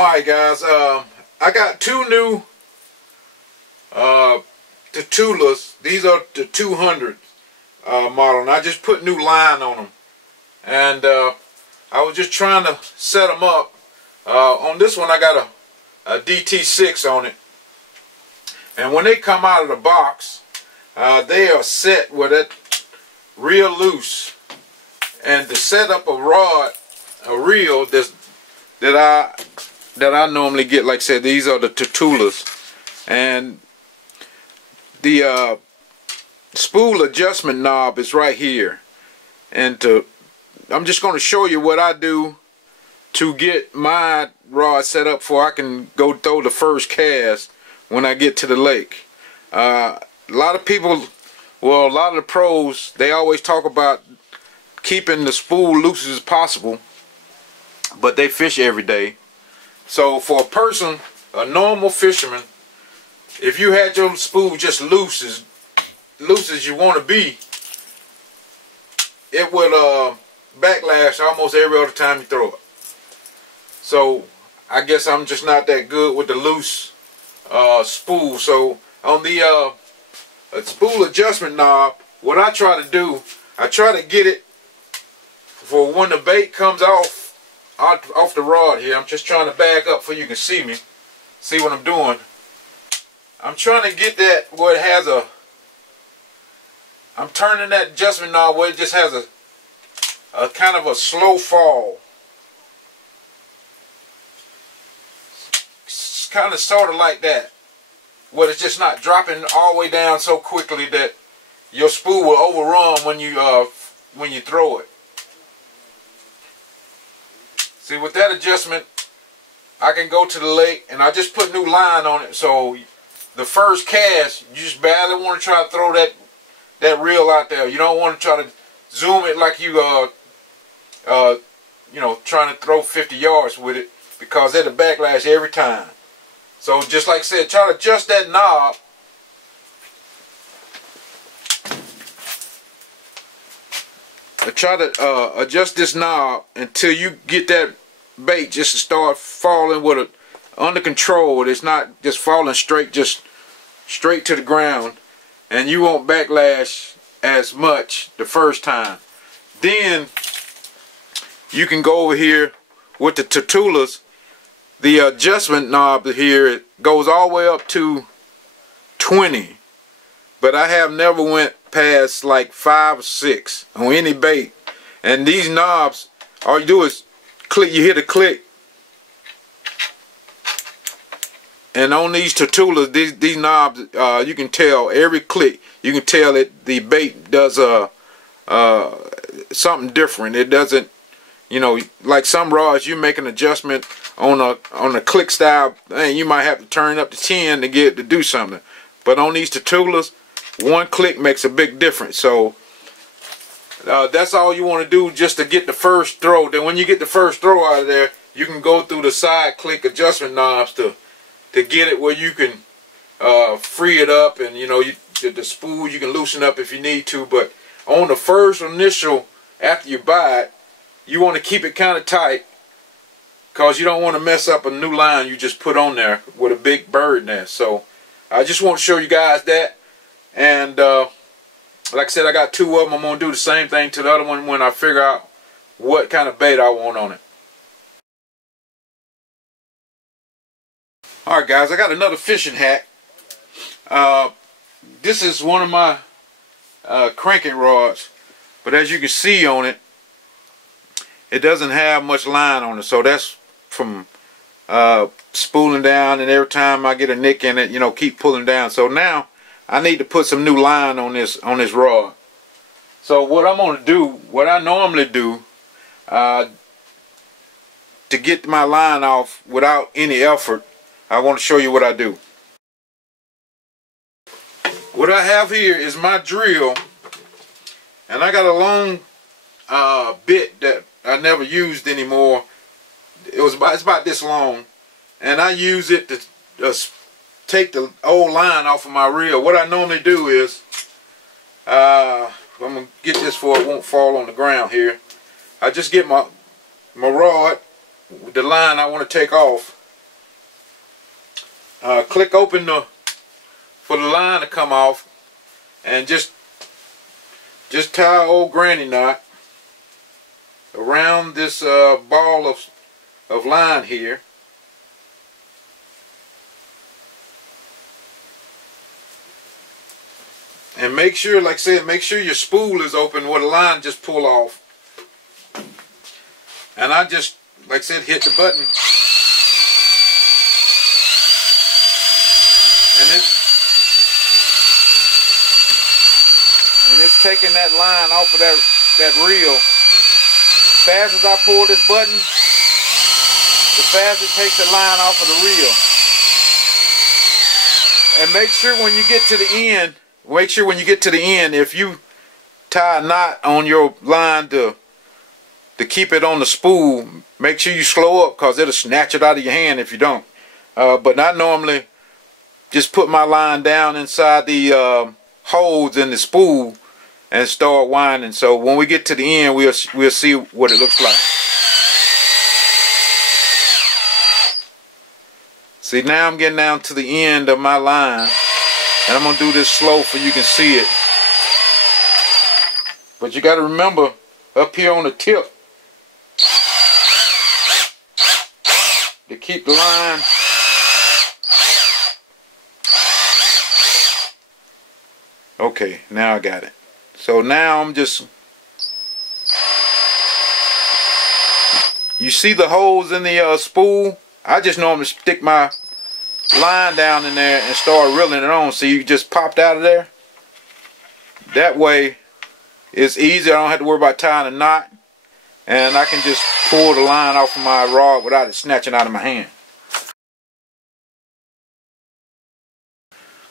Alright guys, I got two new Tatulas. These are the 200 model, and I just put new line on them. And I was just trying to set them up. On this one I got a DT6 on it. And when they come out of the box, they are set with it real loose. And to set up a rod, a reel that I normally get, like I said, these are the Tatulas, and the spool adjustment knob is right here. And I'm just going to show you what I do to get my rod set up before I can go throw the first cast when I get to the lake. A lot of people, well, a lot of the pros, they always talk about keeping the spool loose as possible, but they fish every day. So for a person, a normal fisherman, if you had your spool just loose as you want to be, it would backlash almost every other time you throw it. So I guess I'm just not that good with the loose spool. So on the spool adjustment knob, what I try to do, I try to get it for when the bait comes off the rod here. I'm just trying to back up so you can see me, see what I'm doing. I'm trying to get that where it has I'm turning that adjustment knob where it just has a kind of a slow fall. It's kind of sort of like that, where it's just not dropping all the way down so quickly that your spool will overrun when you throw it. See, with that adjustment, I can go to the lake, and I just put new line on it, so the first cast, you just barely want to try to throw that reel out there. You don't want to try to zoom it like you know, trying to throw 50 yards with it, because it'll backlash every time. So just like I said, try to adjust that knob. Try to adjust this knob until you get that bait just to start falling with it under control. It's not just falling straight to the ground, and you won't backlash as much the first time. Then you can go over here with the Tatulas. The adjustment knob here, it goes all the way up to 20, but I have never went past like 5 or 6 on any bait. And these knobs, all you do is click, you hit a click, and on these Tatulas, these knobs, you can tell every click, you can tell that the bait does something different. It doesn't, you know, like some rods, you make an adjustment on a click style, and you might have to turn up to 10 to get it to do something. But on these Tatulas, one click makes a big difference. So that's all you want to do, just to get the first throw. Then when you get the first throw out of there, you can go through the side click adjustment knobs to get it where you can free it up, and you know, the spool you can loosen up if you need to. But on the first initial, after you buy it, you want to keep it kind of tight, because you don't want to mess up a new line you just put on there with a big bird nest. So I just want to show you guys that. And like I said, I got 2 of them. I'm going to do the same thing to the other one when I figure out what kind of bait I want on it. Alright guys, I got another fishing hack. This is one of my cranking rods, but as you can see on it, it doesn't have much line on it. So that's from spooling down, and every time I get a nick in it, you know, keep pulling down. So now I need to put some new line on this rod. So what I'm going to do, what I normally do to get my line off without any effort, I want to show you what I do. What I have here is my drill, and I got a long bit that I never used anymore. It's about this long, and I use it to take the old line off of my reel. What I normally do is, I'm going to get this so it won't fall on the ground here. I just get my rod with the line I want to take off, click open for the line to come off, and just tie old granny knot around this ball of line here. And make sure, like I said, make sure your spool is open where the line just pull off. And I just, like I said, hit the button. And it's taking that line off of that reel. Fast as I pull this button, the faster it takes the line off of the reel. And make sure when you get to the end, if you tie a knot on your line to keep it on the spool, make sure you slow up, because it'll snatch it out of your hand if you don't. But I normally just put my line down inside the holes in the spool and start winding. So when we get to the end, we'll see what it looks like. See, now I'm getting down to the end of my line, and I'm going to do this slow so you can see it. But you got to remember, up here on the tip, to keep the line okay. Now I got it. So now I'm just, you see the holes in the spool? I just normally stick my line down in there and start reeling it on. So you just popped out of there. That way it's easy. I don't have to worry about tying a knot, and I can just pull the line off of my rod without it snatching out of my hand.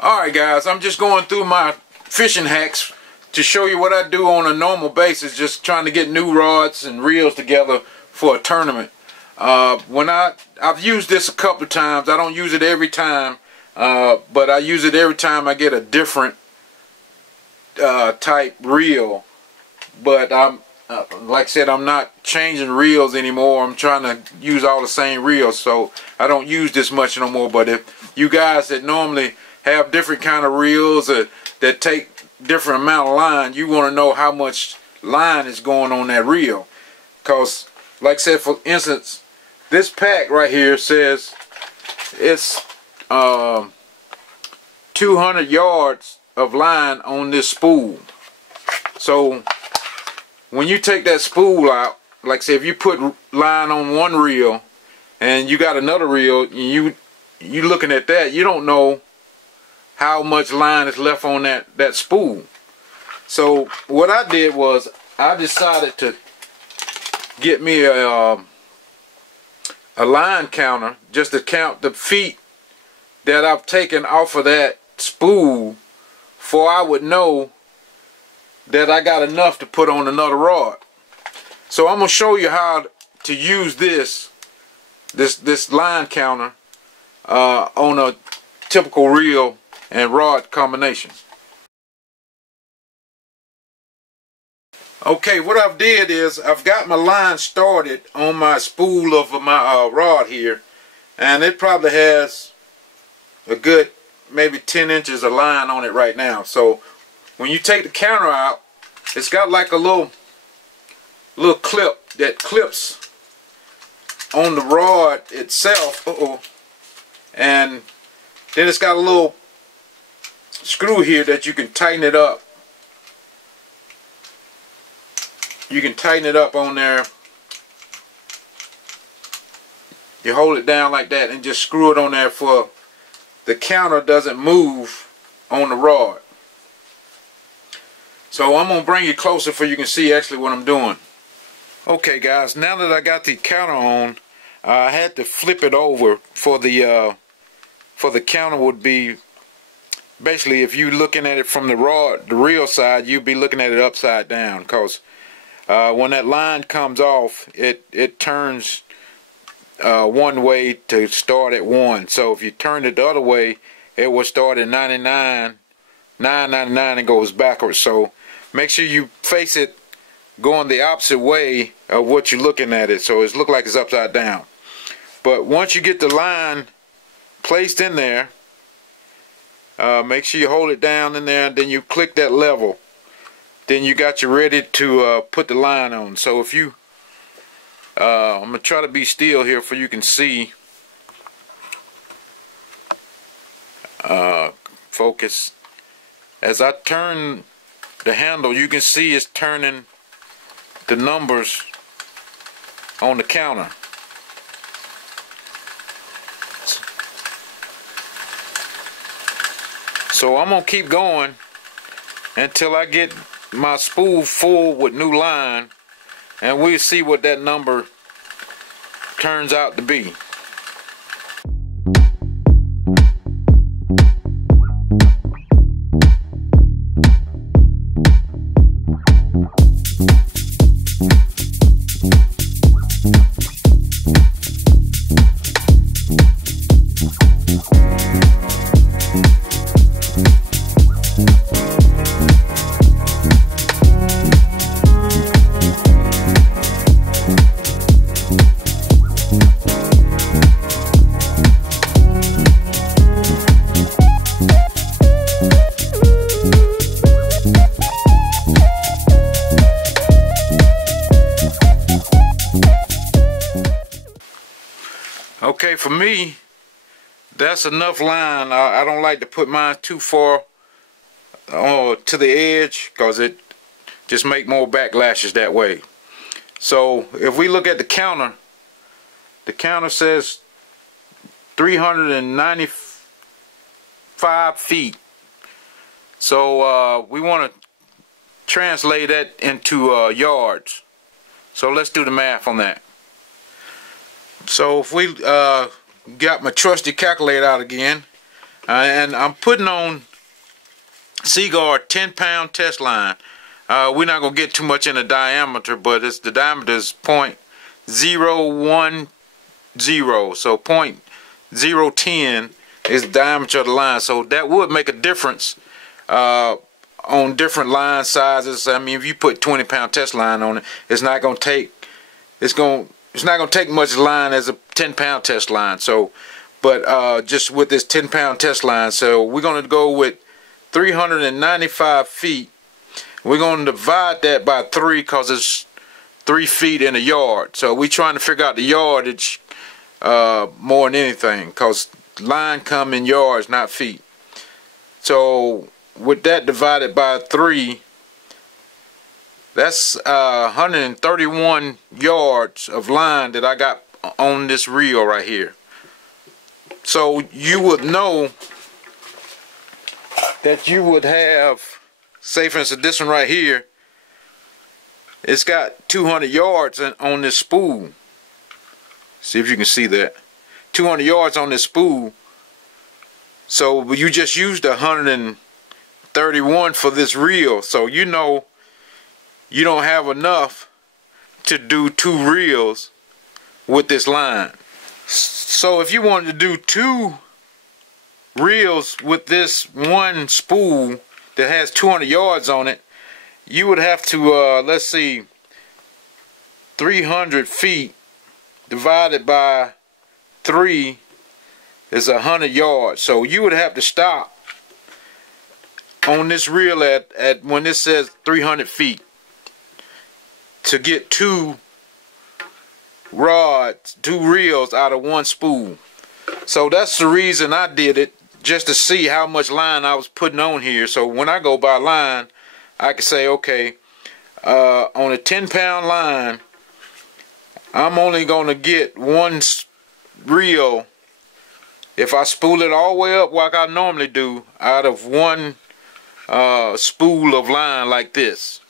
Alright guys, I'm just going through my fishing hacks to show you what I do on a normal basis, just trying to get new rods and reels together for a tournament. I've used this a couple of times. I don't use it every time, but I use it every time I get a different type reel. But like I said, I'm not changing reels anymore. I'm trying to use all the same reels, so I don't use this much no more. But if you guys that normally have different kind of reels that take different amount of line, you want to know how much line is going on that reel. Because like I said, for instance, this pack right here says it's 200 yards of line on this spool. So when you take that spool out, like I said, if you put line on one reel and you got another reel, and you looking at that, you don't know how much line is left on that spool. So what I did was I decided to get me a line counter just to count the feet that I've taken off of that spool, for I would know that I got enough to put on another rod. So I'm gonna show you how to use this line counter on a typical reel and rod combination. Okay, what I've did is I've got my line started on my spool of my rod here, and it probably has a good maybe 10 inches of line on it right now. So when you take the counter out, it's got like a little clip that clips on the rod itself. And then it's got a little screw here that you can tighten it up. You can tighten it up on there. You hold it down like that and just screw it on there for the counter doesn't move on the rod. So I'm going to bring you closer so you can see actually what I'm doing. Okay guys, now that I got the counter on, I had to flip it over for the counter would be, basically if you're looking at it from the reel side, you'd be looking at it upside down, because when that line comes off, it turns one way to start at 1. So if you turn it the other way, it will start at 999 and goes backwards. So make sure you face it going the opposite way of what you're looking at it, so it looks like it's upside down. But once you get the line placed in there. Make sure you hold it down in there, and then you click that level. Then you got you ready to put the line on. So if you, I'm gonna try to be still here for you can see. Focus. As I turn the handle, you can see it's turning the numbers on the counter. So I'm gonna keep going until I get my spool full with new line, and we'll see what that number turns out to be. Okay, for me, that's enough line. I don't like to put mine too far to the edge, because it just make more backlashes that way. So if we look at the counter says 395 feet. So we want to translate that into yards. So let's do the math on that. So if we got my trusty calculator out again, and I'm putting on Seaguard 10-pound test line. We're not gonna get too much in the diameter, but the diameter is 0.010. So 0.010 is the diameter of the line. So that would make a difference on different line sizes. I mean, if you put 20-pound test line on it, it's not gonna take much line as a 10-pound test line. So, but just with this 10-pound test line, so we're gonna go with 395 feet. We're gonna divide that by 3 because it's 3 feet in a yard. So we're trying to figure out the yardage more than anything, because line come in yards, not feet. So with that divided by 3, that's 131 yards of line that I got on this reel right here. So you would know that you would have, say for instance this one right here, it's got 200 yards on this spool. See if you can see that. 200 yards on this spool. So you just used 131 for this reel. So you know you don't have enough to do 2 reels with this line. So if you wanted to do 2 reels with this one spool that has 200 yards on it, you would have to, let's see, 300 feet divided by 3 is 100 yards. So you would have to stop on this reel at when this says 300 feet to get 2 rods, 2 reels out of one spool. So that's the reason I did it, just to see how much line I was putting on here. So when I go by line, I can say, okay, on a 10-pound line, I'm only going to get 1 reel if I spool it all the way up like I normally do out of 1 spool of line like this.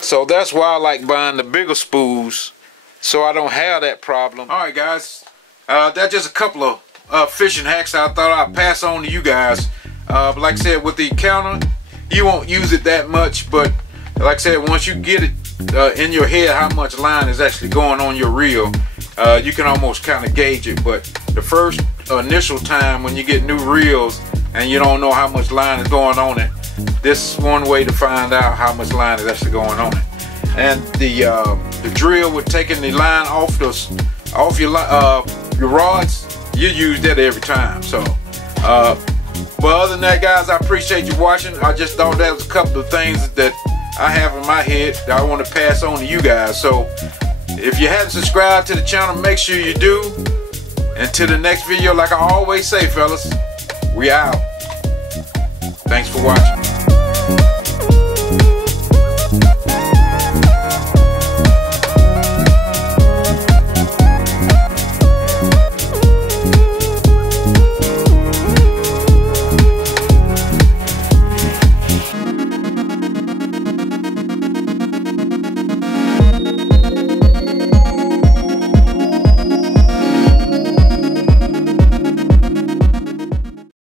So that's why I like buying the bigger spools, so I don't have that problem. Alright guys, that's just a couple of fishing hacks I thought I'd pass on to you guys. But like I said, with the counter, you won't use it that much, but like I said, once you get it in your head how much line is actually going on your reel, you can almost kind of gauge it. But the first initial time when you get new reels and you don't know how much line is going on it, this is one way to find out how much line is actually going on it. And the drill with taking the line off your rods, you use that every time. So, but other than that, guys, I appreciate you watching. I just thought that was a couple of things that I have in my head that I want to pass on to you guys. So, if you haven't subscribed to the channel, make sure you do. Until the next video, like I always say, fellas, we out. Thanks for watching.